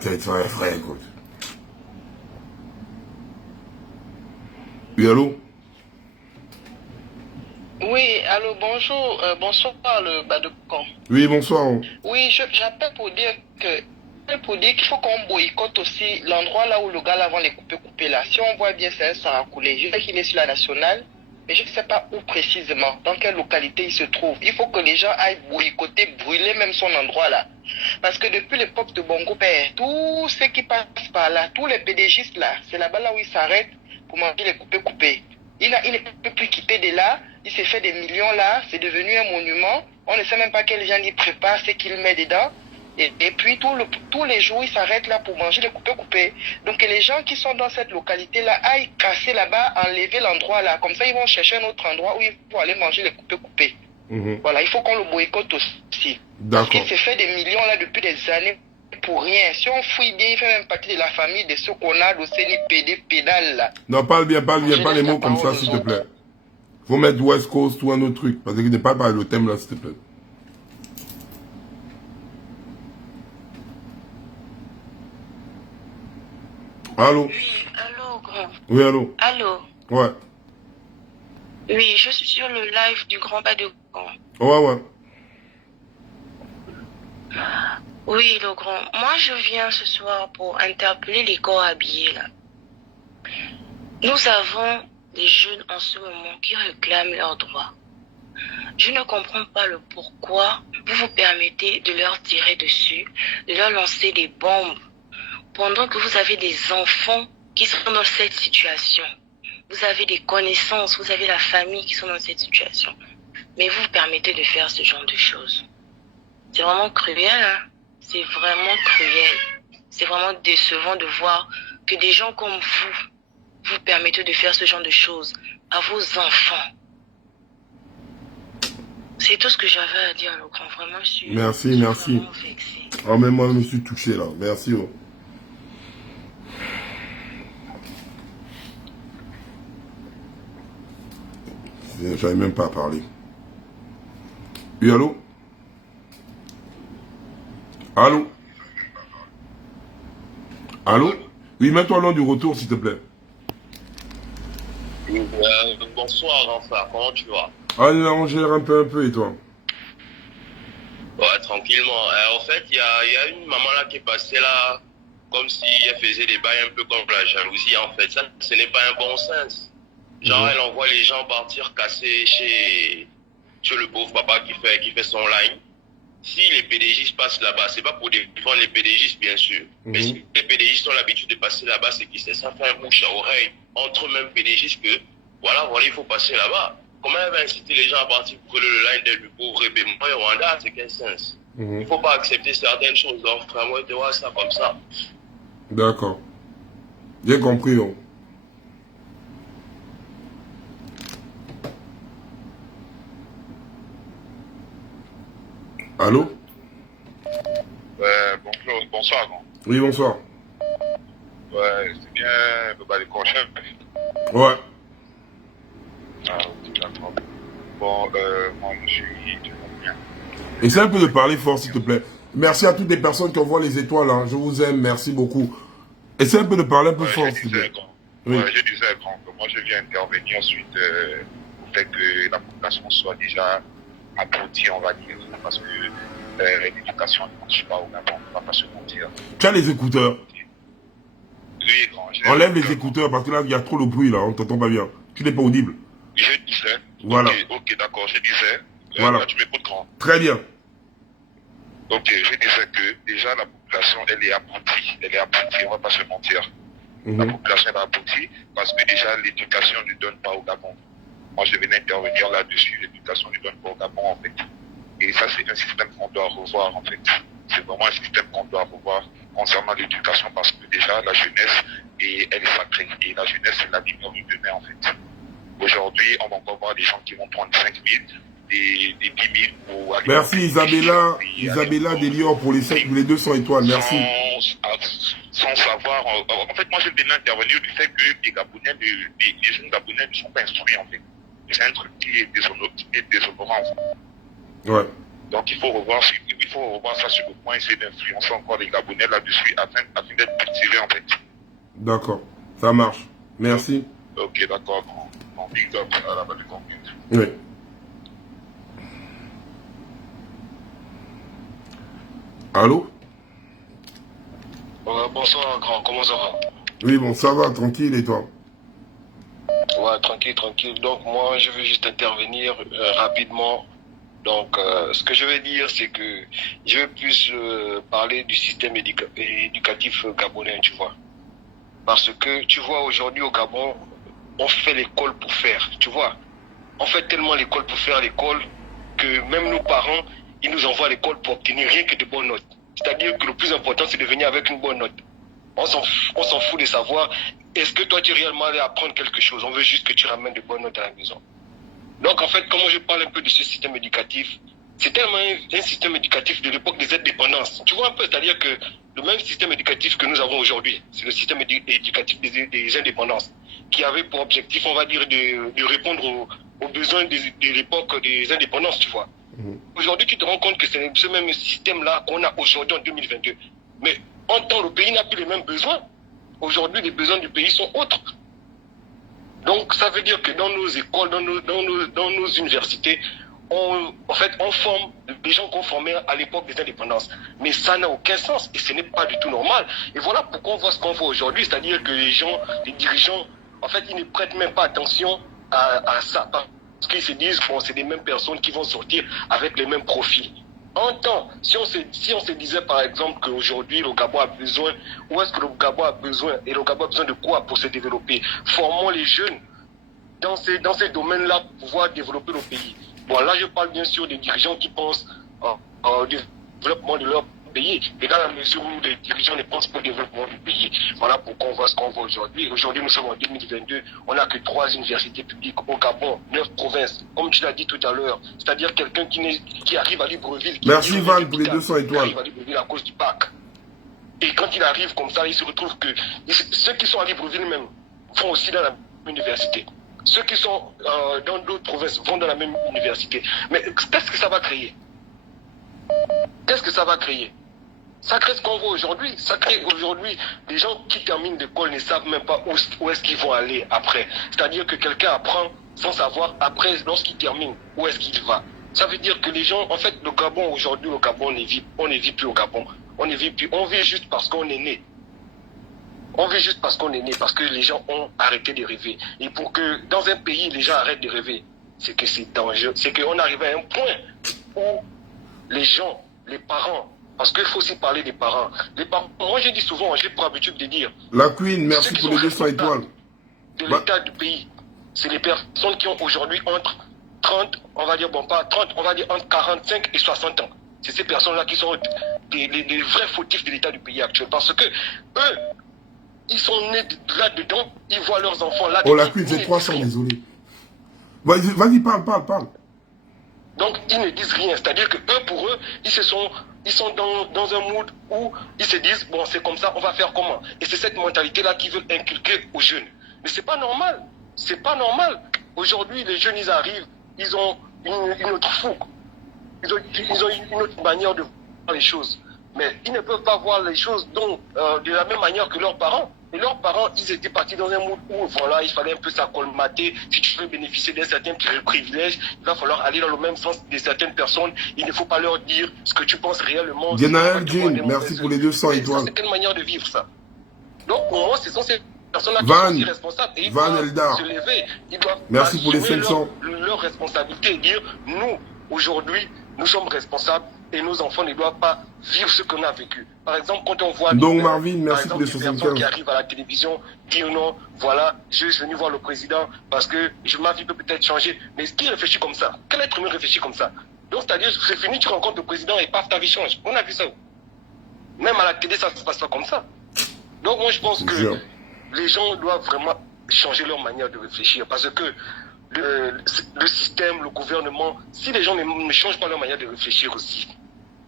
T'es frère, écoute. Oui, allô? Oui, allô, bonjour, bonsoir, le bas de camp. Oui, bonsoir. Oui, j'appelle pour dire qu'il faut qu'on boycotte aussi l'endroit là où le gars là vend les coupés là. Si on voit bien, c'est un Saracoulé. Je sais qu'il est sur la nationale, mais je ne sais pas où précisément, dans quelle localité il se trouve. Il faut que les gens aillent boycotter, brûler même son endroit là. Parce que depuis l'époque de Bongo Père, tous ceux qui passent par là, tous les pédégistes là, c'est là-bas là où ils s'arrêtent pour manger les coupés. Il ne peut plus quitter de là, il s'est fait des millions là, c'est devenu un monument. On ne sait même pas quel gens il prépare, ce qu'il met dedans. Et puis tous les jours, ils s'arrêtent là pour manger les coupés. Donc que les gens qui sont dans cette localité-là aillent casser là-bas, enlever l'endroit là. Comme ça, ils vont chercher un autre endroit où ils vont aller manger les coupés. Voilà, il faut qu'on le boycotte aussi. Parce qu'il s'est fait des millions là depuis des années pour rien. Si on fouille bien, il fait même partie de la famille de ceux qu'on a d'Océanie PD pédale là. Non, parle bien, pas les mots comme ça, s'il te plaît. Faut mettre West Coast ou un autre truc. Parce qu'il n'est pas le thème là, s'il te plaît. Allô? Oui, allô, grand. Oui, allô? Allô? Ouais. Oui, je suis sur le live du Grand Bas de Camp. Ouais. Oui, le grand. Moi, je viens ce soir pour interpeller les corps habillés, là. Nous avons des jeunes en ce moment qui réclament leurs droits. Je ne comprends pas le pourquoi vous vous permettez de leur tirer dessus, de leur lancer des bombes, pendant que vous avez des enfants qui sont dans cette situation. Vous avez des connaissances, vous avez la famille qui sont dans cette situation. Mais vous vous permettez de faire ce genre de choses. C'est vraiment cruel, hein? C'est vraiment cruel. C'est vraiment décevant de voir que des gens comme vous permettez de faire ce genre de choses à vos enfants. C'est tout ce que j'avais à dire, le grand. Vraiment, je suis merci. vraiment vexée. Oh, mais moi, je me suis touché là. Merci. Oh. J'avais même pas parlé. Oui, allô? Allô? Allô? Oui, mets-toi long du retour, s'il te plaît. Bonsoir, enfin, comment tu vas? Allez, on gère un peu, et toi? Ouais, tranquillement. En fait, il y a une maman là qui est passée là, comme si elle faisait des bails un peu comme la jalousie, en fait. Ça, ce n'est pas un bon sens. Genre, elle envoie les gens partir casser chez le pauvre papa qui fait son line. Si les PDG passent là-bas, c'est pas pour défendre les PDG, bien sûr. Mais si les PDG ont l'habitude de passer là-bas, c'est que ça fait un bouche à oreille entre eux-mêmes PDG que, voilà, il faut passer là-bas. Comment elle va inciter les gens à partir pour le line du pauvre bébé et Rwanda, c'est quel sens? Il ne faut pas accepter certaines choses. Donc, vraiment, tu vois ça comme ça. D'accord. J'ai compris. Oh. Allô? Bonjour, bonsoir. Non? Oui, bonsoir. Ouais, c'est bien le bas des chef. Ouais. Ah, ok, d'accord. Bon, moi, je suis bien. Essaie un peu de parler fort, s'il te plaît. Merci à toutes les personnes qui envoient les étoiles. Hein. Je vous aime, merci beaucoup. Essaie un peu de parler un peu fort, s'il te plaît. Oui. Ouais, je disais, grand, que moi, je viens intervenir suite au fait que la population soit déjà abrutie, on va dire. Parce que l'éducation ne marche pas au Gabon, on ne va pas se mentir. Tu as les écouteurs? Oui, grand. Enlève les écouteurs parce que là, il y a trop de bruit, là. On ne t'entend pas bien. Tu n'es pas audible. Je disais. Voilà. Ok, d'accord, je disais. Voilà. Là, tu m'écoutes, grand. Très bien. Ok, je disais que déjà la population, elle est abrutie. Elle est abrutie, on ne va pas se mentir. La population est abrutie parce que déjà l'éducation ne donne pas au Gabon. Moi, je venais intervenir là-dessus. L'éducation ne donne pas au Gabon, en fait. Et ça, c'est un système qu'on doit revoir, en fait. C'est vraiment un système qu'on doit revoir concernant l'éducation parce que déjà, la jeunesse, elle est sacrée. Et la jeunesse, c'est l'avenir de demain, en fait. Aujourd'hui, on va encore voir des gens qui vont prendre 5 000, des 10 000 pour aller... Merci Isabella, Isabella Delior pour les 200 étoiles, merci. Sans savoir... En fait, moi, je venais intervenir du fait que les Gabonais, les jeunes Gabonais ne sont pas instruits, en fait. C'est un truc qui est déshonorant. Ouais. Donc il faut revoir ça sur le point, essayer d'influencer encore les Gabonais là-dessus afin d'être cultivés en fait. D'accord, ça marche. Merci. Ok, d'accord. Bon, big up à la base du contenu. Oui. Allô? Bonsoir, grand, comment ça va? Oui, bon, ça va, tranquille, et toi? Ouais, tranquille, tranquille. Donc, moi, je veux juste intervenir rapidement. Donc, ce que je veux dire, c'est que je veux plus parler du système éducatif gabonais, tu vois. Parce que, tu vois, aujourd'hui au Gabon, on fait l'école pour faire, tu vois. On fait tellement l'école pour faire l'école que même nos parents, ils nous envoient à l'école pour obtenir rien que de bonnes notes. C'est-à-dire que le plus important, c'est de venir avec une bonne note. On s'en fout de savoir, est-ce que toi, tu es réellement allé apprendre quelque chose? On veut juste que tu ramènes de bonnes notes à la maison. Donc, en fait, comment je parle un peu de ce système éducatif, c'est tellement un système éducatif de l'époque des indépendances. Tu vois un peu, c'est-à-dire que le même système éducatif que nous avons aujourd'hui, c'est le système éducatif des indépendances, qui avait pour objectif, on va dire, de répondre aux besoins de l'époque des indépendances, tu vois. Aujourd'hui, tu te rends compte que c'est ce même système-là qu'on a aujourd'hui en 2022. Mais en temps, le pays n'a plus les mêmes besoins. Aujourd'hui, les besoins du pays sont autres. Donc, ça veut dire que dans nos écoles, dans nos universités, on forme des gens qu'on formait à l'époque des indépendances. Mais ça n'a aucun sens et ce n'est pas du tout normal. Et voilà pourquoi on voit ce qu'on voit aujourd'hui, c'est-à-dire que les dirigeants, en fait, ils ne prêtent même pas attention à ça. Parce qu'ils se disent, bon, c'est les mêmes personnes qui vont sortir avec les mêmes profils. En temps, si on se disait par exemple qu'aujourd'hui le Gabon a besoin, où est-ce que le Gabon a besoin, et le Gabon a besoin de quoi pour se développer? Formons les jeunes dans ces domaines-là pour pouvoir développer le pays. Bon, là je parle bien sûr des dirigeants qui pensent au développement de leur pays, et dans la mesure où les dirigeants ne pensent pas au développement du pays. Voilà pourquoi on voit ce qu'on voit aujourd'hui. Aujourd'hui, nous sommes en 2022, on n'a que 3 universités publiques au Gabon, 9 provinces, comme tu l'as dit tout à l'heure. C'est-à-dire quelqu'un qui arrive à Libreville. Merci Van pour les 200 étoiles. Qui arrive à Libreville à cause du parc. Et quand il arrive comme ça, il se retrouve que ceux qui sont à Libreville même vont aussi dans la même université. Ceux qui sont dans d'autres provinces vont dans la même université. Mais qu'est-ce que ça va créer? Qu'est-ce que ça va créer? Ça crée ce qu'on voit aujourd'hui. Ça crée aujourd'hui des gens qui terminent l'école ne savent même pas où est-ce qu'ils vont aller après. C'est-à-dire que quelqu'un apprend sans savoir après, lorsqu'il termine, où est-ce qu'il va. Ça veut dire que les gens, en fait, le Gabon aujourd'hui, on ne vit plus au Gabon. On ne vit plus. On vit juste parce qu'on est né. On vit juste parce qu'on est né, parce que les gens ont arrêté de rêver. Et pour que dans un pays, les gens arrêtent de rêver, c'est que c'est dangereux. C'est qu'on arrive à un point où les gens, les parents, parce qu'il faut aussi parler des parents. Les parents, moi je dis souvent, j'ai pour habitude de dire. La Queen, merci pour les 200 étoiles. De l'état du pays, c'est les personnes qui ont aujourd'hui entre 30, on va dire, bon pas 30, on va dire entre 45 et 60 ans. C'est ces personnes-là qui sont les vrais fautifs de l'état du pays actuel. Parce que eux, ils sont nés là-dedans, ils voient leurs enfants là-dedans. Oh la Queen, c'est 300, désolé. Vas-y, parle. Donc, ils ne disent rien. C'est-à-dire que eux, pour eux, ils sont dans un mood où ils se disent, bon, c'est comme ça, on va faire comment? Et c'est cette mentalité-là qu'ils veulent inculquer aux jeunes. Mais c'est pas normal. C'est pas normal. Aujourd'hui, les jeunes, ils arrivent, ils ont une autre fougue. Ils ont une autre manière de voir les choses. Mais ils ne peuvent pas voir les choses de la même manière que leurs parents. Et leurs parents, ils étaient partis dans un monde où, voilà, il fallait un peu s'acclimater. Si tu veux bénéficier d'un certain privilège, il va falloir aller dans le même sens de certaines personnes. Il ne faut pas leur dire ce que tu penses réellement. Genaël Jean, merci pour les 200 étoiles. C'est une manière de vivre, ça. Donc, pour moi, ce sont ces personnes-là qui Van, sont irresponsables. Et ils Van doivent Eldar. se lever. Ils doivent Merci pour les assumer 500. leur responsabilité et dire, nous, aujourd'hui, nous sommes responsables et nos enfants ne doivent pas vivre ce qu'on a vécu. Par exemple, quand on voit Donc Marvin, merci par pour les exemple, des 75. personnes qui arrivent à la télévision dire non, voilà, je suis venu voir le président parce que ma vie peut peut-être changer. Mais qui réfléchit comme ça? Quel être humain réfléchit comme ça? Donc c'est-à-dire, c'est fini, tu rencontres le président et paf, ta vie change. On a vu ça. Même à la télé, ça se passe pas comme ça. Donc moi, je pense que les gens doivent vraiment changer leur manière de réfléchir parce que le système, le gouvernement, si les gens ne changent pas leur manière de réfléchir aussi,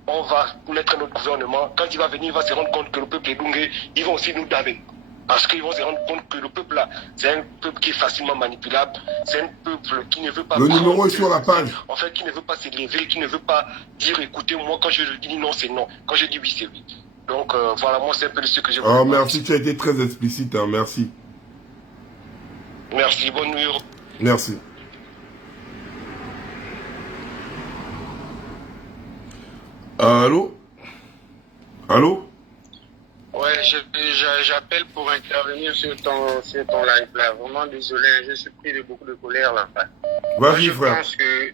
on va mettre un autre gouvernement. Quand il va venir, il va se rendre compte que le peuple est dungué, ils vont aussi nous daver. Parce qu'ils vont se rendre compte que le peuple là, c'est un peuple qui est facilement manipulable, c'est un peuple qui ne veut pas... Le numéro est sur la page. En fait, qui ne veut pas s'élever, qui ne veut pas dire écoutez, moi quand je dis non, c'est non. Quand je dis oui, c'est oui. Donc voilà, moi c'est un peu ce que je veux. Oh, merci, tu as été très explicite, hein, merci. Merci, bonne nuit. Merci. Allô? Allô? Ouais, j'appelle pour intervenir sur ton live là. Vraiment désolé, je suis pris de beaucoup de colère là. Vas-y, frère. Je pense que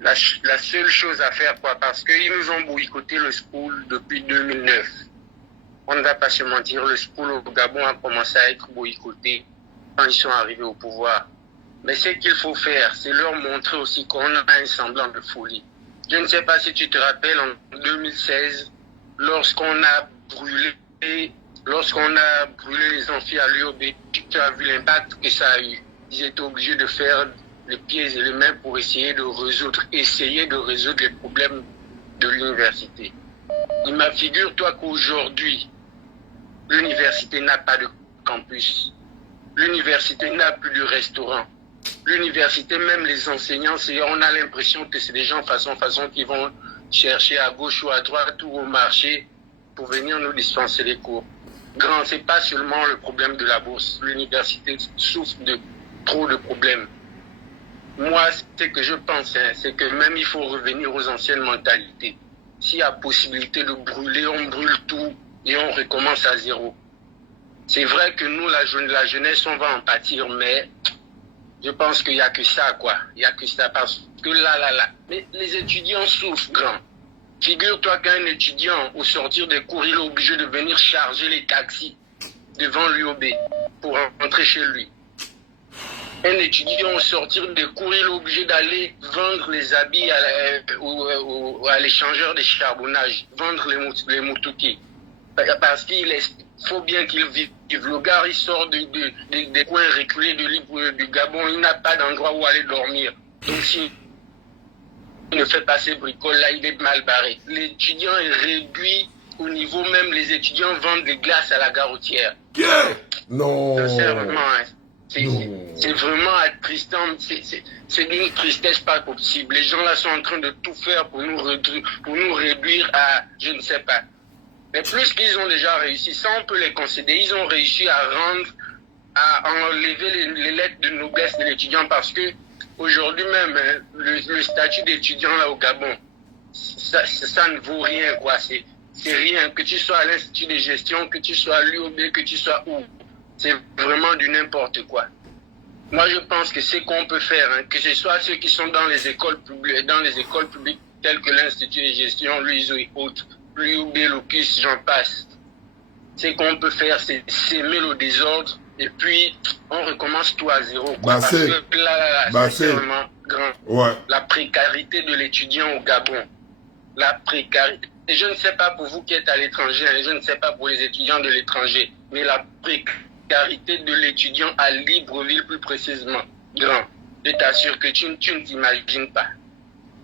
la seule chose à faire, quoi, parce qu'ils nous ont boycotté le school depuis 2009. On ne va pas se mentir, le school au Gabon a commencé à être boycotté quand ils sont arrivés au pouvoir. Mais ce qu'il faut faire, c'est leur montrer aussi qu'on a un semblant de folie. Je ne sais pas si tu te rappelles, en 2016, lorsqu'on a brûlé les amphis à l'UOB, tu as vu l'impact que ça a eu. Ils étaient obligés de faire les pieds et les mains pour essayer de résoudre les problèmes de l'université. Figure-toi qu'aujourd'hui, l'université n'a pas de campus. L'université n'a plus de restaurant. L'université, même les enseignants, on a l'impression que c'est des gens façon qui vont chercher à gauche ou à droite ou au marché pour venir nous dispenser les cours. Grand, c'est pas seulement le problème de la bourse. L'université souffre de trop de problèmes. Moi, ce que je pense, c'est que même il faut revenir aux anciennes mentalités. S'il y a possibilité de brûler, on brûle tout et on recommence à zéro. C'est vrai que nous, la jeunesse, on va en pâtir, mais je pense qu'il n'y a que ça, quoi. Il n'y a que ça, parce que là. Mais les étudiants souffrent, grand. Figure-toi qu'un étudiant, au sortir des cours, il est obligé de venir charger les taxis devant l'UOB pour rentrer chez lui. Un étudiant, au sortir des cours, il est obligé d'aller vendre les habits à l'échangeur de charbonnage, vendre les moutoutis. Parce qu'il faut bien qu'il vive. Le gars, il sort des coins reculés du Gabon, il n'a pas d'endroit où aller dormir. Donc si il ne fait pas ces bricoles-là, il est mal barré. L'étudiant est réduit au niveau même, les étudiants vendent des glaces à la gare routière. Non. Sincèrement, c'est vraiment attristant, c'est d'une tristesse pas possible. Les gens là sont en train de tout faire pour nous réduire à, je ne sais pas. Mais plus qu'ils ont déjà réussi, ça on peut les concéder, ils ont réussi à enlever les lettres de noblesse de l'étudiant parce que aujourd'hui même, le statut d'étudiant là au Gabon, ça ne vaut rien, quoi. C'est rien, que tu sois à l'institut de gestion, que tu sois à l'UOB, que tu sois où. C'est vraiment du n'importe quoi. Moi je pense que ce qu'on peut faire, que ce soit ceux qui sont dans les écoles publiques telles que l'institut de gestion, l'UISO et autres, l'UOB, l'OCUS, j'en passe. Ce qu'on peut faire, c'est s'aimer le désordre et puis on recommence tout à zéro. Quoi. Parce que là, c'est vraiment grand. Ouais. La précarité de l'étudiant au Gabon. La précarité. Et je ne sais pas pour vous qui êtes à l'étranger, je ne sais pas pour les étudiants de l'étranger, mais la précarité de l'étudiant à Libreville plus précisément, grand. Je t'assure que tu ne t'imagines pas.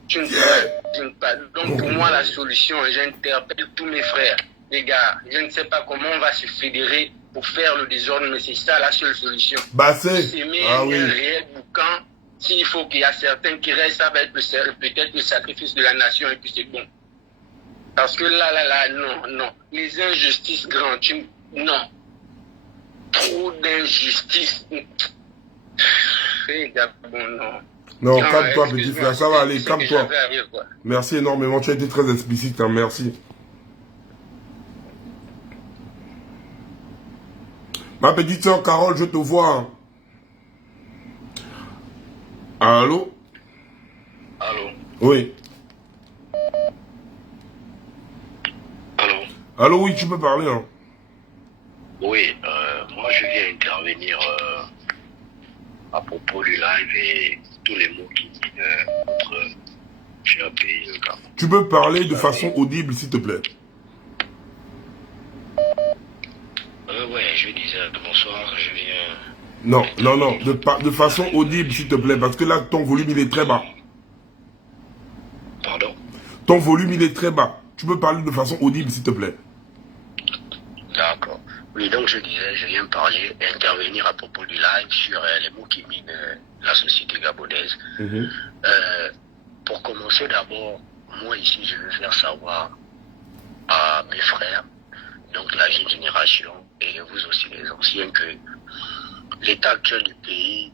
Tu ne t'imagines pas. Donc pour moi, la solution, j'interpelle tous mes frères. Les gars, je ne sais pas comment on va se fédérer pour faire le désordre, mais c'est ça la seule solution. S'aimer un réel boucan, s'il faut qu'il y a certains qui restent, ça va être peut-être le sacrifice de la nation et puis c'est bon. Parce que là, non. Les injustices grandes, non. Trop d'injustices. Bon, non. Non, calme-toi, petit frère, ça va aller, calme-toi. Merci énormément, tu as été très explicite, hein, merci. Ma petite soeur Carole, je te vois. Allô? Allô? Oui. Allô? Allô, oui, tu peux parler, hein. Oui, moi je viens intervenir à propos du live et tous les mots qui disent notre cher pays, le Gabon. Tu peux parler de façon audible, s'il te plaît. Ouais, je disais bonsoir, je viens... Non, de façon audible, s'il te plaît, parce que là, ton volume, il est très bas. Pardon? Ton volume, il est très bas. Tu peux parler de façon audible, s'il te plaît. D'accord. Oui, donc je disais, je viens parler, intervenir à propos du live sur les mots qui minent la société gabonaise. Pour commencer d'abord, moi ici, je veux faire savoir à mes frères, donc la jeune génération, et vous aussi les anciens, que l'état actuel du pays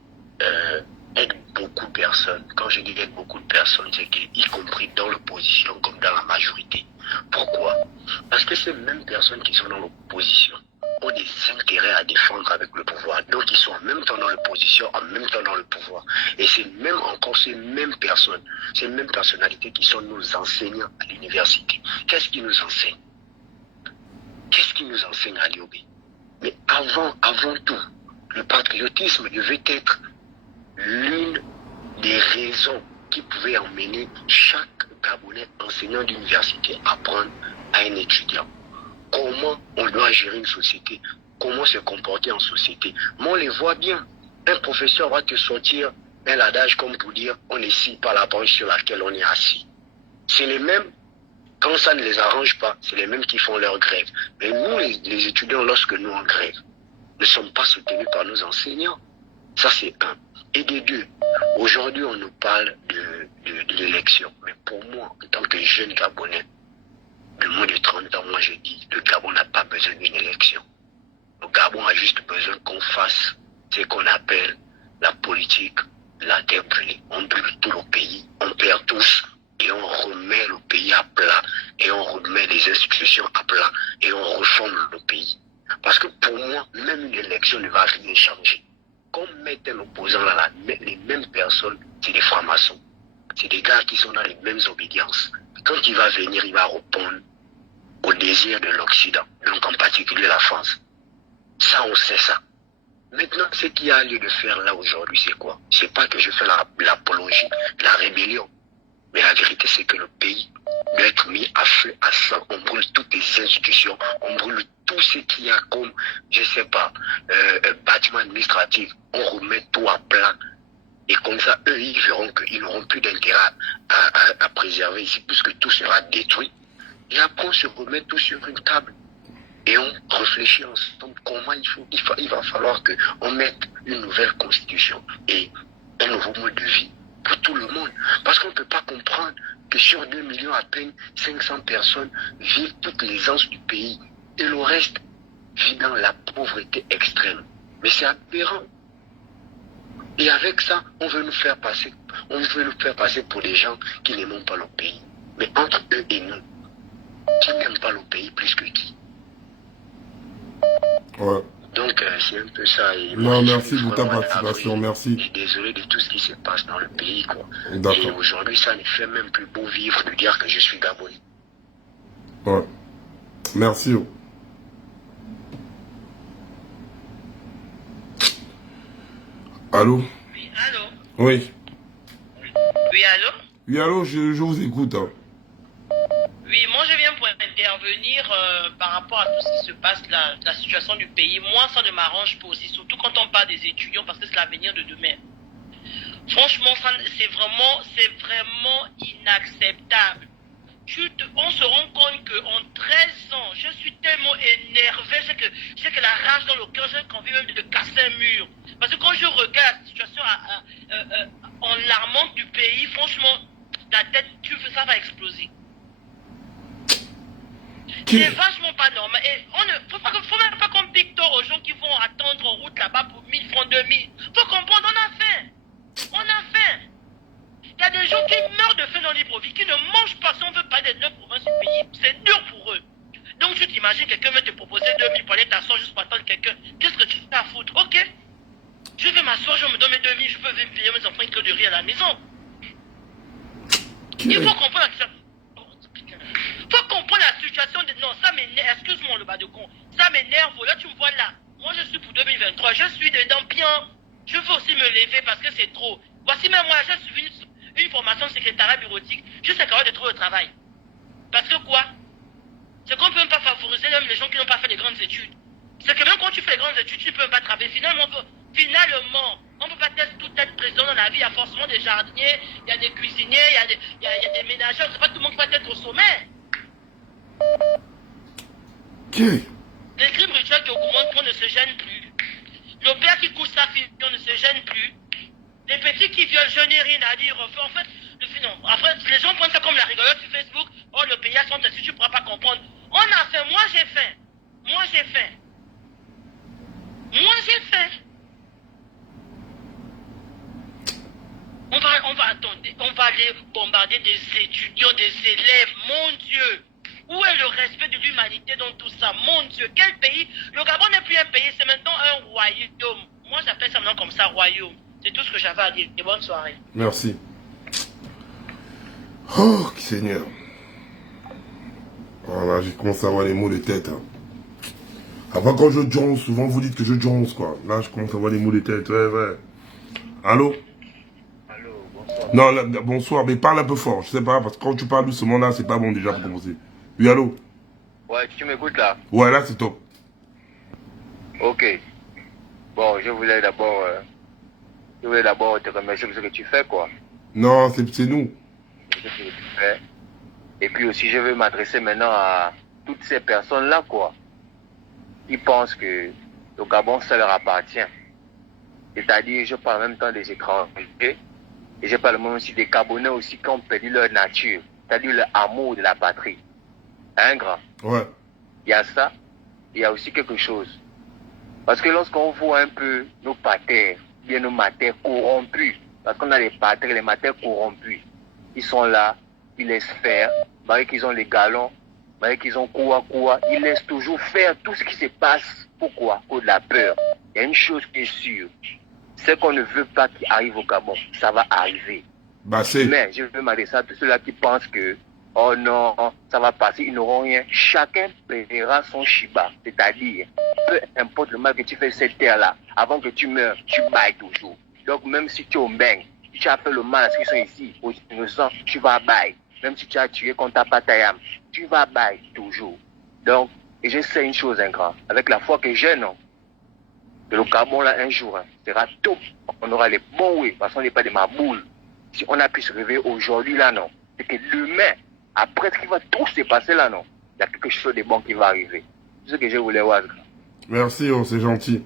aide beaucoup de personnes. Quand je dis aide beaucoup de personnes, c'est qu'y compris dans l'opposition comme dans la majorité. Pourquoi? Parce que ces mêmes personnes qui sont dans l'opposition ont des intérêts à défendre avec le pouvoir. Donc ils sont en même temps dans l'opposition, en même temps dans le pouvoir. Et c'est même encore ces mêmes personnes, ces mêmes personnalités qui sont nos enseignants à l'université. Qu'est-ce qu'ils nous enseignent? Qu'est-ce qu'ils nous enseignent à l'IOB? Mais avant tout, le patriotisme devait être l'une des raisons qui pouvait emmener chaque Gabonais enseignant d'université à apprendre à un étudiant comment on doit gérer une société, comment se comporter en société. Mais on les voit bien. Un professeur va te sortir un adage comme pour dire on ne scie pas la branche sur laquelle on est assis. C'est les mêmes, quand ça ne les arrange pas, c'est les mêmes qui font leur grève. Mais nous, les étudiants, lorsque nous en grève, ne sommes pas soutenus par nos enseignants. Ça, c'est un. Et des deux, aujourd'hui, on nous parle de l'élection. Mais pour moi, en tant que jeune Gabonais, de moins de 30 ans, moi je dis, le Gabon n'a pas besoin d'une élection. Le Gabon a juste besoin qu'on fasse ce qu'on appelle la politique, la terre brûlée. On brûle tout le pays, on perd tous, et on remet le pays à plat, et on remet les institutions à plat, et on reforme le pays. Parce que pour moi, même une élection ne va rien changer. Qu'on mette un opposant là, les mêmes personnes, c'est des francs-maçons. C'est des gars qui sont dans les mêmes obédiences. Quand il va venir, il va répondre au désir de l'Occident, donc en particulier la France. Ça, on sait ça. Maintenant, ce qu'il y a lieu de faire là aujourd'hui, c'est quoi? C'est pas que je fais l'apologie de la rébellion. Mais la vérité, c'est que le pays doit être mis à feu, à sang. On brûle toutes les institutions, on brûle tout ce qu'il y a comme, je sais pas, bâtiment administratif. On remet tout à plat. Et comme ça, eux, ils verront qu'ils n'auront plus d'intérêt à préserver ici, puisque tout sera détruit. Et après, on se remet tout sur une table. Et on réfléchit ensemble comment il va falloir qu'on mette une nouvelle constitution et un nouveau mode de vie pour tout le monde. Parce qu'on ne peut pas comprendre que sur 2 millions à peine, 500 personnes vivent toute l'aisance du pays. Et le reste vit dans la pauvreté extrême. Mais c'est aberrant. Et avec ça, on veut nous faire passer pour des gens qui n'aiment pas le pays. Mais entre eux et nous, qui n'aiment pas le pays plus que qui? Ouais. Donc c'est un peu ça. Et non, merci de ta participation, merci. Je suis désolé de tout ce qui se passe dans le pays, quoi. D'accord. Et aujourd'hui, ça ne fait même plus beau vivre de dire que je suis Gabonais. Ouais. Merci. Allô? Oui, allô? Oui. Oui, allô? Oui, allô, je vous écoute. Hein. Oui, moi je viens pour intervenir par rapport à tout ce qui se passe, la situation du pays. Moi, ça ne m'arrange pas aussi, surtout quand on parle des étudiants, parce que c'est l'avenir de demain. Franchement, c'est vraiment inacceptable. On se rend compte qu'en 13 ans, je suis tellement énervé, j'ai que la rage dans le cœur, j'ai envie même de casser un mur. Parce que quand je regarde la situation alarmante du pays, franchement, la tête, ça va exploser. C'est vachement pas normal. Et faut même pas qu'on pique tort aux gens qui vont attendre en route là-bas pour 1000 francs, 2000. Faut comprendre, on a faim. On a faim. Il y a des gens qui meurent de faim dans Libreville, qui ne mangent pas si on veut pas des 9 provinces du pays. C'est dur pour eux. Donc tu t'imagines, quelqu'un veut te proposer 2000 pour aller t'asseoir juste pour attendre quelqu'un. Qu'est-ce que tu fais à foutre? Ok. Je vais m'asseoir, je me donne mes 2000, je peux venir payer mes enfants une clé de riz à la maison. Il faut comprendre la situation. Faut comprendre la situation de... Non, ça m'énerve. Excuse-moi le bas de con. Ça m'énerve. Là, tu me vois là. Moi, je suis pour 2023. Je suis dedans bien. Je veux aussi me lever parce que c'est trop. Voici même moi, j'ai suivi une formation de secrétariat bureautique. Je suis capable de trouver le travail. Parce que quoi? C'est qu'on ne peut même pas favoriser même les gens qui n'ont pas fait les grandes études. C'est que même quand tu fais les grandes études, tu ne peux même pas travailler. Finalement, on ne peut pas tout être président dans la vie. Il y a forcément des jardiniers, il y a des cuisiniers, il y a des ménageurs. C'est pas tout le monde qui va être au sommet. Okay. Les crimes rituels qui augmentent père qui couche sa fille, on ne se gêne plus. Les petits qui violent, je n'ai rien à dire. En fait, non. Après, les gens prennent ça comme la rigolote sur Facebook. Oh, le pays a son dessus, tu ne pourras pas comprendre. On a fait, moi j'ai fait. Moi j'ai fait. Moi j'ai fait. On va aller bombarder des étudiants, des élèves. Mon Dieu. Où est le respect de l'humanité dans tout ça? Mon Dieu, quel pays? Le Gabon n'est plus un pays, c'est maintenant un royaume. Moi j'appelle ça maintenant comme ça, royaume. C'est tout ce que j'avais à dire. Et bonne soirée. Merci. Oh, Seigneur. Voilà, j'ai commencé à avoir les mots de tête. Hein. Avant, quand je jonce, souvent vous dites que je jonce, quoi. Là, je commence à avoir les mots de tête. Ouais. Allô? Allô, bonsoir. Non, là, bonsoir, mais parle un peu fort. Je sais pas, parce que quand tu parles doucement, là, c'est pas bon déjà pour commencer. Oui, allô? Ouais, tu m'écoutes là? Ouais, là, c'est top. Ok. Bon, je voulais d'abord te remercier pour ce que tu fais, quoi. Non, c'est nous. Ce que tu fais. Et puis aussi, je veux m'adresser maintenant à toutes ces personnes-là, quoi. Qui pensent que le Gabon, ça leur appartient. C'est-à-dire, je parle en même temps des étrangers. Et je parle même aussi des Gabonais aussi qui ont perdu leur nature. C'est-à-dire leur amour de la patrie. Hein, grand? Ouais. Il y a ça. Il y a aussi quelque chose. Parce que lorsqu'on voit un peu nos patères, bien nos matères corrompus, parce qu'on a les patères, les matères corrompus, ils sont là, ils laissent faire, malgré qu'ils ont les galons, malgré qu'ils ont quoi, ils laissent toujours faire tout ce qui se passe. Pourquoi? Pour de la peur. Il y a une chose qui est sûre, c'est qu'on ne veut pas qu'il arrive au Gabon, ça va arriver. Bah, mais je veux m'adresser à tous ceux-là qui pensent que oh non, ça va passer, ils n'auront rien. Chacun paiera son shiba. C'est-à-dire, peu importe le mal que tu fais sur cette terre-là, avant que tu meurs, tu bailles toujours. Donc même si tu es au Mbeng, si tu as fait le mal à ceux qui sont ici, aux innocents, tu vas bailler. Même si tu as tué contre ta patayam, tu vas bailler toujours. Donc, et je sais une chose, un grand, avec la foi que j'ai, non, que le Gabon, là, un jour, sera top. On aura les bons oui, parce qu'on n'est pas des maboules. Si on a pu se réveiller aujourd'hui, là, non, c'est que demain, après ce qui va tout se passer là, non, il y a quelque chose de bon qui va arriver. C'est ce que je voulais voir. Merci, oh, c'est gentil.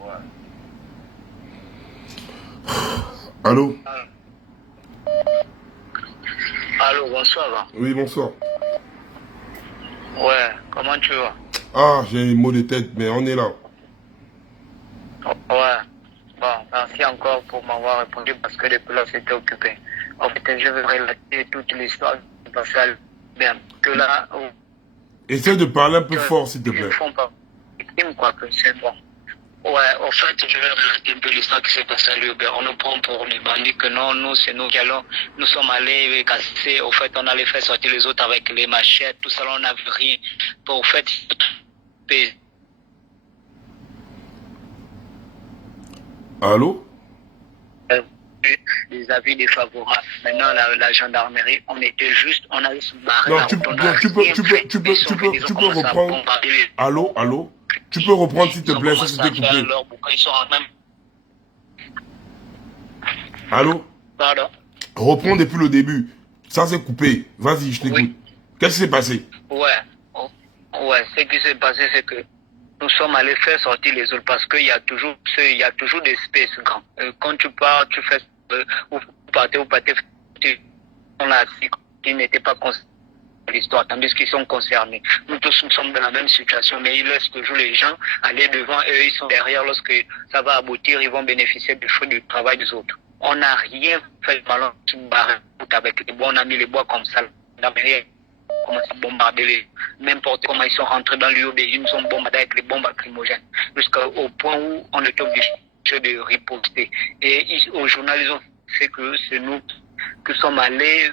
Ouais. Allô? Allô, bonsoir. Oui, bonsoir. Ouais, comment tu vas? Ah, j'ai les mots de tête, mais on est là. Ouais. Bon, merci encore pour m'avoir répondu parce que depuis là, c'était occupé. En fait, je vais relater toute l'histoire du passé bien. Que là, essaie de parler un peu fort, s'il te plaît. Ils font pas victime, quoi, que c'est bon. Ouais, en fait, je vais relater un peu l'histoire qui s'est passée à l'Uber. On nous prend pour les bandits, que non, nous, c'est nous qui allons. Nous sommes allés casser. Au fait, on allait faire sortir les autres avec les machettes, tout ça, on n'a vu rien. Pour, au fait, Allô? des avis défavorables. Maintenant, la gendarmerie, on était juste, on allait se barrer. Non, tu peux reprendre. Allô? Tu peux reprendre, s'il te plaît, ça c'était coupé. Allô? Pardon? Reprends depuis le début. Ça c'est coupé. Vas-y, je t'écoute. Oui. Qu'est-ce qui s'est passé? Ouais, ce qui s'est passé, c'est que nous sommes allés faire sortir les autres parce qu'il y a toujours des espèces grands. Quand tu pars, tu fais, vous partez, on a appris qu'ils n'étaient pas concernés par l'histoire, tandis qu'ils sont concernés. Nous tous nous sommes dans la même situation, mais ils laissent toujours les gens aller devant et eux, ils sont derrière. Lorsque ça va aboutir, ils vont bénéficier du fruit du travail des autres. On n'a rien fait de mal, avec les bois, on a mis les bois comme ça, on n'a rien commencé à bombarder n'importe comment ils sont rentrés dans l'UOB, ils nous ont bombardé avec les bombes lacrymogènes jusqu'au point où on était obligé de riposter. Et au journal, ils ont fait que c'est nous qui sommes allés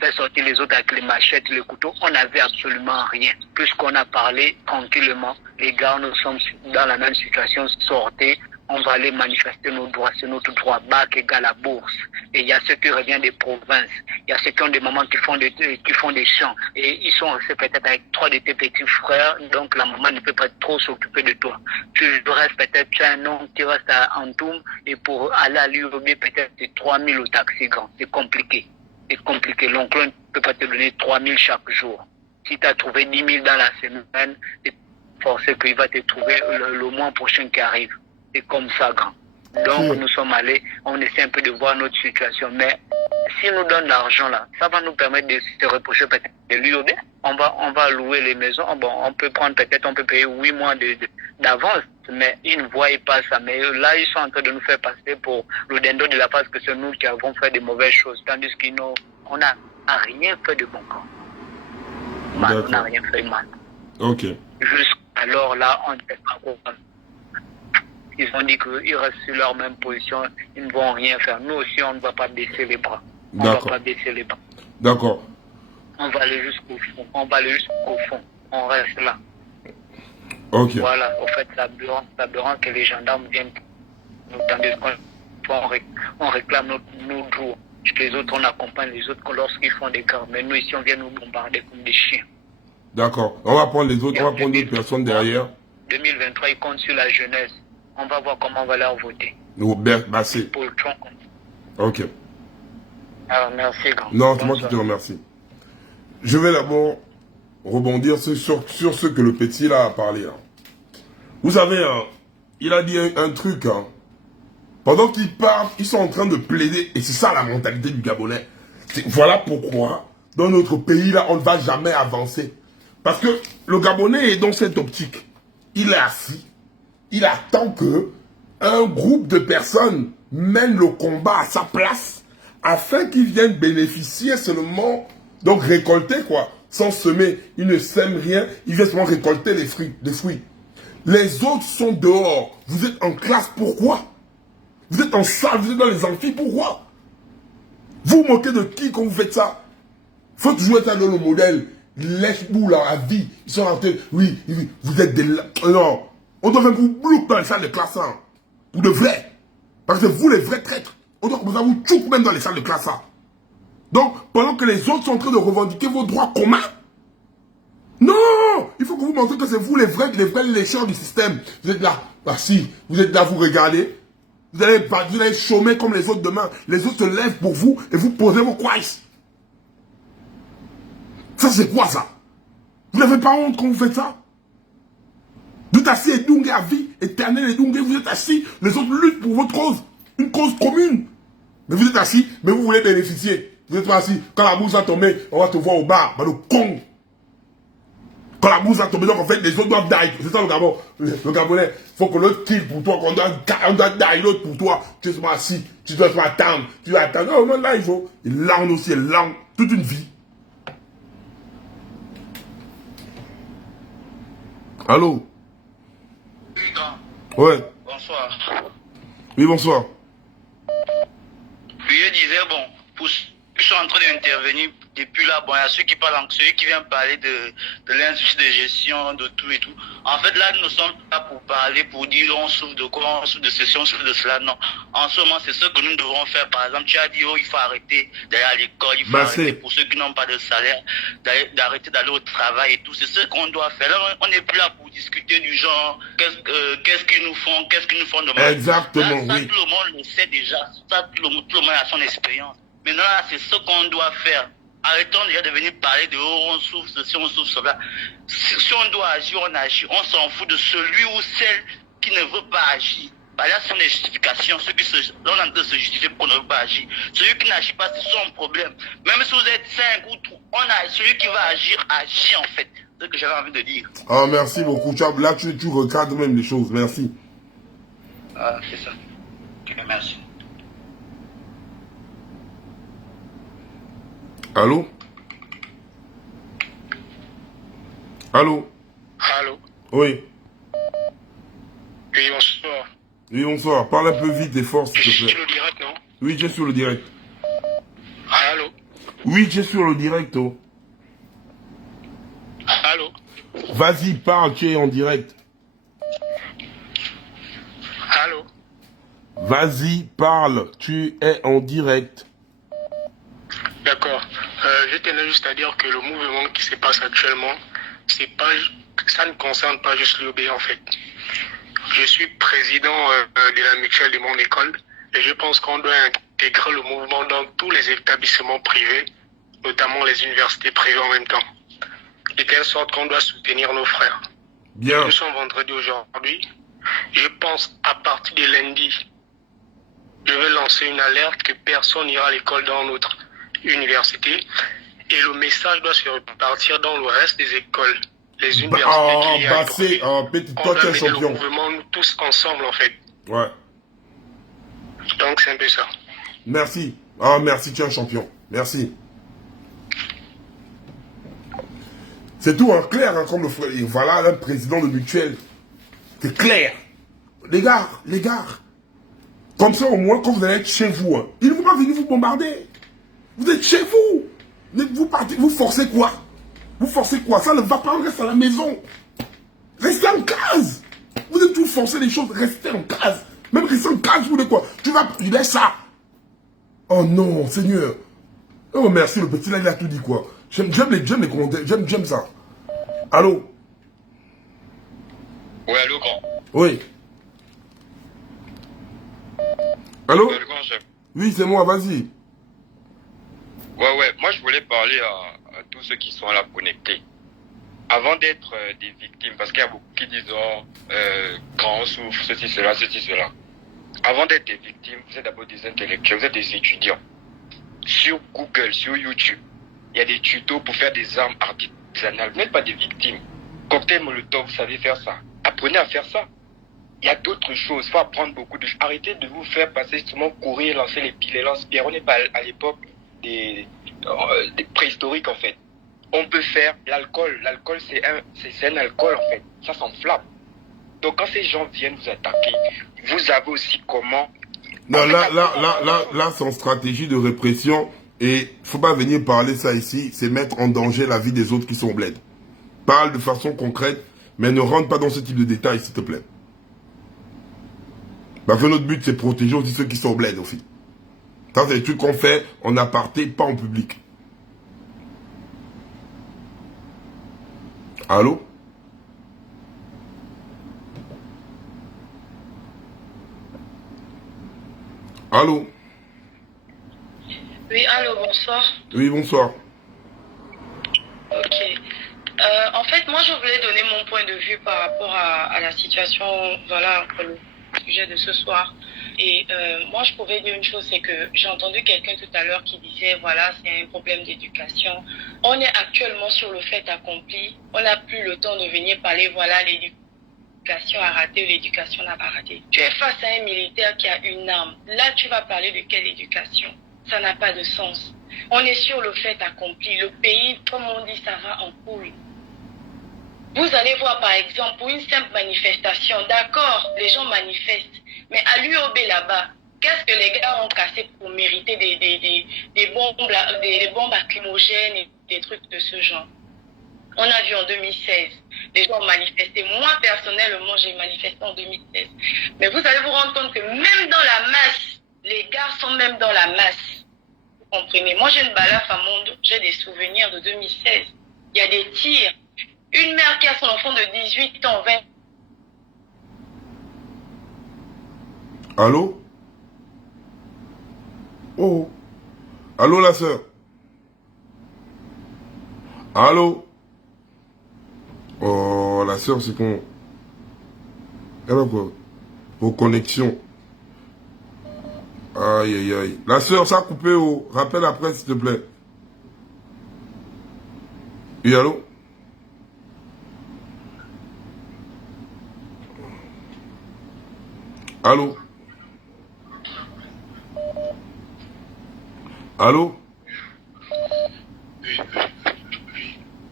faire sortir les autres avec les machettes, les couteaux. On n'avait absolument rien. Puisqu'on a parlé tranquillement, les gars, nous sommes dans la même situation, sortez. On va aller manifester nos droits, c'est notre droit, bac égale à bourse. Et il y a ceux qui reviennent des provinces, il y a ceux qui ont des mamans qui font des champs. Et ils sont restés peut-être avec 3 de tes petits frères, donc la maman ne peut pas trop s'occuper de toi. Tu restes peut-être, tu as un nom qui reste à Antoum, et pour aller à l'UOB, peut-être c'est 3 000 au taxi grand. C'est compliqué. C'est compliqué. L'oncle ne peut pas te donner 3 000 chaque jour. Si tu as trouvé 10 000 dans la semaine, c'est forcé qu'il va te trouver le mois prochain qui arrive. C'est comme ça, grand. Donc, nous sommes allés, on essaie un peu de voir notre situation. Mais si nous donne l'argent là, ça va nous permettre de se reprocher peut-être de l'UOB. On va louer les maisons. Bon, on peut prendre peut-être, on peut payer 8 mois d'avance. Mais ils ne voient pas ça. Mais là, ils sont en train de nous faire passer pour le dindon de la face que c'est nous qui avons fait de mauvaises choses. Tandis qu'on n'a rien fait de bon. On n'a rien fait mal. Ok. Jusqu'alors là, on ne sait pas quoi. Ils ont dit qu'ils restent sur leur même position, ils ne vont rien faire. Nous aussi, on ne va pas baisser les bras. On ne va pas baisser les bras. D'accord. On va aller jusqu'au fond. On va aller jusqu'au fond. On reste là. Ok. Voilà, au fait, c'est aberrant que les gendarmes viennent nous tandis qu'on réclame nos droits. Les autres, on accompagne les autres lorsqu'ils font des cas. Mais nous, ici, on vient nous bombarder comme des chiens. D'accord. On va prendre les autres, on va prendre d'autres personnes derrière. 2023, ils comptent sur la jeunesse. On va voir comment on va leur voter. Merci. Ok. Alors, merci, grand. Non, c'est moi qui te remercie. Je vais d'abord rebondir sur ce que le petit là a parlé. Hein. Vous savez, hein, il a dit un truc. Hein. Pendant qu'ils parlent, ils sont en train de plaider. Et c'est ça la mentalité du Gabonais. Voilà pourquoi, dans notre pays là, on ne va jamais avancer. Parce que le Gabonais est dans cette optique. Il est assis. Il attend que un groupe de personnes mène le combat à sa place afin qu'il vienne bénéficier seulement, donc récolter quoi, sans semer. Il ne sème rien, il vient seulement récolter les fruits. Les autres sont dehors. Vous êtes en classe, pourquoi? Vous êtes en salle, vous êtes dans les amphis, pourquoi? Vous moquez de qui quand vous faites ça? Il faut toujours être dans le modèle. Lèche-vous la vie. Ils sont en train, oui, vous êtes des... Non. On doit faire vous bloquer dans les salles de classe. Hein. Pour de vrai. Parce que vous, les vrais traîtres, on doit commencer à vous tchouk même dans les salles de classe. Hein. Donc, pendant que les autres sont en train de revendiquer vos droits communs, non, il faut que vous montrez que c'est vous les vrais lécheurs du système. Vous êtes là, ah si, vous êtes là, vous regardez. Vous allez chômer comme les autres demain. Les autres se lèvent pour vous et vous posez vos quays. Ça, c'est quoi ça? Vous n'avez pas honte quand vous faites ça? Vous êtes assis et Dungue à vie, éternel et Dungue, vous êtes assis, les autres luttent pour votre cause, une cause commune. Mais vous êtes assis, mais vous voulez bénéficier. Vous n'êtes pas assis, quand la bourse va tomber, on va te voir au bar, bah le con. Quand la bourse va tomber, donc en fait, les autres doivent die. C'est ça le Gabon. Le Gabonais, il faut que l'autre kill pour toi, qu'on doit die l'autre pour toi. Tu es assis, tu dois attendre, tu dois attendre. Non, non, là, il faut. Il lâche aussi, il lâche toute une vie. Allô? Ouais. Bonsoir. Oui, bonsoir. Puis je disais, bon, pour ceux qui sont en train d'intervenir depuis là, bon, il y a ceux qui parlent, celui qui vient parler de l'institut de gestion, de tout et tout. En fait, là, nous sommes là pour parler, pour dire on souffre de quoi, on souffre de ceci, on souffre de cela. Non. En ce moment, c'est ce que nous devons faire. Par exemple, tu as dit, oh, il faut arrêter d'aller à l'école, il faut arrêter pour ceux qui n'ont pas de salaire, d'arrêter d'aller au travail et tout. C'est ce qu'on doit faire. Là, on n'est plus là pour discuter du genre, qu'est-ce qu'ils nous font de mal. Exactement, là, ça, oui. tout le monde le sait déjà. Ça, tout le monde a son expérience. Maintenant, là, c'est ce qu'on doit faire. Arrêtons déjà de venir parler de oh, on souffre ceci, on souffre cela. Si on doit agir, on agit. On s'en fout de celui ou celle qui ne veut pas agir. Bah là, ce sont des justifications. Ceux qui on est en train de se justifier pour ne pas agir. Celui qui n'agit pas, c'est son problème. Même si vous êtes 5 ou 3, celui qui va agir, agit en fait. C'est ce que j'avais envie de dire. Ah, merci beaucoup. Là, tu recadres même les choses. Merci. Ah, c'est ça. Merci. Allô? Allô? Allô? Oui. Oui, bonsoir. Oui, bonsoir. Parle un peu vite et fort, s'il Je te suis plaît. sur le direct, non? Oui, tu es sur le direct. Allô? Oui, tu es sur le direct. Oh. Allô? Vas-y, parle, tu es en direct. Allô? Vas-y, parle, tu es en direct. D'accord. Je tenais juste à dire que le mouvement qui se passe actuellement, ça ne concerne pas juste l'UOB en fait. Je suis président de la mutuelle de mon école et je pense qu'on doit intégrer le mouvement dans tous les établissements privés, notamment les universités privées en même temps. De telle sorte qu'on doit soutenir nos frères. Bien. Nous sommes vendredi aujourd'hui je pense à partir de lundi, je vais lancer une alerte que personne n'ira à l'école dans notre université. Et le message doit se repartir dans le reste des écoles. Les universités qui Bassé, petit, toi tu es champion. Le mouvement, nous tous ensemble en fait. Ouais. Donc c'est un peu ça. Merci. Ah, merci, tu es un champion. Merci. C'est tout, hein, clair, hein, comme le frère. Et voilà, un président de mutuelle. C'est clair. Les gars. Comme ça, au moins, quand vous allez être chez vous, hein, ils ne vont pas venir vous bombarder. Vous êtes chez vous. Vous partez, vous forcez quoi? Vous forcez quoi? Ça ne va pas, reste à la maison. Restez en case. Vous êtes tous forcés les choses, restez en case. Même rester en case, vous voulez quoi? Tu laisses ça. Oh non, Seigneur. Oh merci, le petit là, il a tout dit quoi. J'aime les commentaires, j'aime ça. Allô? Ouais, allô, grand. Oui. Allô? Le grand chef. Oui, c'est moi, vas-y. Ouais, moi je voulais parler à tous ceux qui sont là connectés. Avant d'être des victimes, parce qu'il y a beaucoup qui disent, quand on souffre, ceci, cela. Avant d'être des victimes, vous êtes d'abord des intellectuels, vous êtes des étudiants. Sur Google, sur YouTube, il y a des tutos pour faire des armes artisanales. Vous n'êtes pas des victimes. Cocktail Molotov, vous savez faire ça. Apprenez à faire ça. Il y a d'autres choses. Il faut apprendre beaucoup de choses. Arrêtez de vous faire passer justement courir, lancer les piles et lance-pierres. On n'est pas à l'époque des préhistoriques en fait. On peut faire l'alcool. L'alcool, c'est un alcool en fait. Ça s'enflamme. Donc quand ces gens viennent vous attaquer, vous avez aussi comment... Non, là, c'est en stratégie de répression. Et il ne faut pas venir parler ça ici. C'est mettre en danger la vie des autres qui sont au bled. Parle de façon concrète, mais ne rentre pas dans ce type de détails, s'il te plaît. Parce que notre but, c'est protéger aussi ceux qui sont au bled aussi. Ça, c'est des trucs qu'on fait en aparté, pas en public. Allô? Allô? Oui, allô, bonsoir. Oui, bonsoir. Ok. En fait, moi, je voulais donner mon point de vue par rapport à la situation, voilà, pour le sujet de ce soir. Et moi, je pouvais dire une chose, c'est que j'ai entendu quelqu'un tout à l'heure qui disait, voilà, c'est un problème d'éducation. On est actuellement sur le fait accompli. On n'a plus le temps de venir parler, voilà, l'éducation a raté ou l'éducation n'a pas raté. Tu es face à un militaire qui a une arme. Là, tu vas parler de quelle éducation? Ça n'a pas de sens. On est sur le fait accompli. Le pays, comme on dit, ça va en couille. Vous allez voir, par exemple, pour une simple manifestation, d'accord, les gens manifestent, mais à l'UOB là-bas, qu'est-ce que les gars ont cassé pour mériter des bombes lacrymogènes et des trucs de ce genre? On a vu en 2016, les gens ont manifesté. Moi, personnellement, j'ai manifesté en 2016. Mais vous allez vous rendre compte que même dans la masse, les gars sont même dans la masse. Vous comprenez? Moi, j'ai une balafre à Monde, j'ai des souvenirs de 2016. Il y a des tirs. Une mère qui a son enfant de 18 ans, 20... Allô? Oh. Allô, la sœur? Allô? Oh, la sœur, c'est qu'on... Elle a quoi? Vos connexions. Aïe, aïe, aïe. La sœur, ça a coupé, oh. Rappelle après, s'il te plaît. Oui, allô? Allô? Allô? Oui.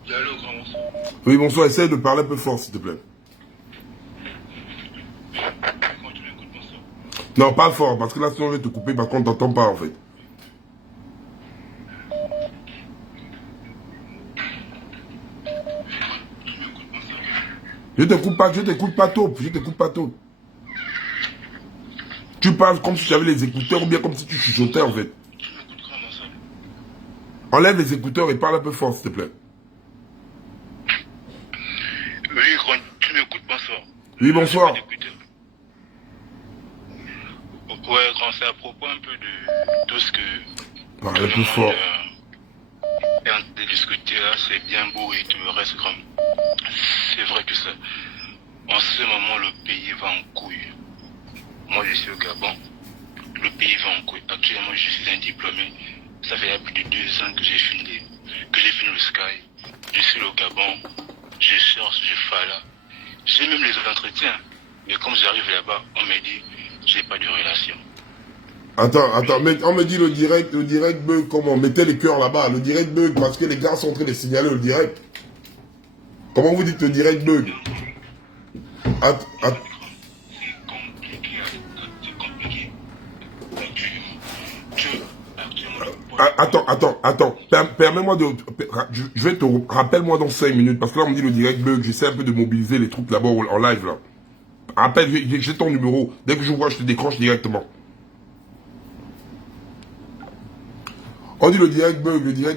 Allô, grand bonsoir. Oui, bonsoir. Essaye de parler un peu fort, s'il te plaît. Quand tu m'écoutes, bonsoir. Non, pas fort, parce que là, sinon, je vais te couper, par contre, t'entends pas, en fait. Je t'écoute pas tôt, Tu parles comme si tu avais les écouteurs ou bien comme si tu chuchotais, en fait. Enlève les écouteurs et parle un peu fort, s'il te plaît. Oui, quand tu m'écoutes, bonsoir. Oui, bonsoir. Ouais, quand c'est à propos un peu de tout ce que... Parle plus fort. Et en train de discuter là, c'est bien beau et tout le reste, grand. C'est vrai que ça... En ce moment, le pays va en couille. Moi, je suis au Gabon. Le pays va en couille. Actuellement, je suis un diplômé. Ça fait plus de 2 ans que j'ai fini le Sky. Je suis au Gabon. Je cherche, je fais là. J'ai même les entretiens. Mais comme j'arrive là-bas, on me dit, j'ai pas de relation. Attends, mais on me dit le direct bug, comment? Mettez les cœurs là-bas, le direct bug, parce que les gars sont en train de signaler le direct. Comment vous dites le direct bug? Attends. Permets-moi de... Je vais te... Rappelle-moi dans 5 minutes, parce que là on me dit le direct bug, j'essaie un peu de mobiliser les trucs là-bas en live là. Rappelle, j'ai ton numéro. Dès que je vois, je te décroche directement. On dit le direct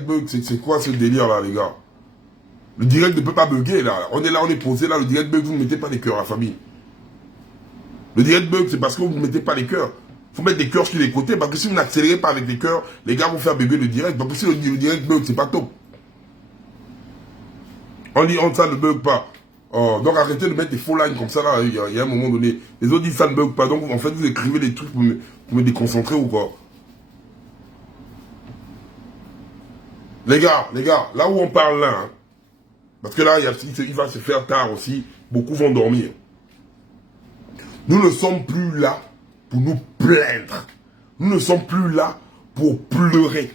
bug, c'est quoi ce délire là, les gars? Le direct ne peut pas bugger là. On est là, on est posé là, le direct bug, vous ne mettez pas les cœurs à la famille. Le direct bug, c'est parce que vous ne mettez pas les cœurs. Il faut mettre des cœurs sur les côtés, parce que si vous n'accélérez pas avec les cœurs, les gars vont faire bugger le direct. Parce que si le direct bug, c'est pas top. On dit, ça ne bug pas. Oh, donc arrêtez de mettre des faux lines comme ça là, il y a un moment donné. Les autres disent ça ne bug pas, donc en fait vous écrivez des trucs pour me déconcentrer ou quoi. Les gars, là où on parle là, hein, parce que là, il va se faire tard aussi, beaucoup vont dormir. Nous ne sommes plus là pour nous plaindre. Nous ne sommes plus là pour pleurer.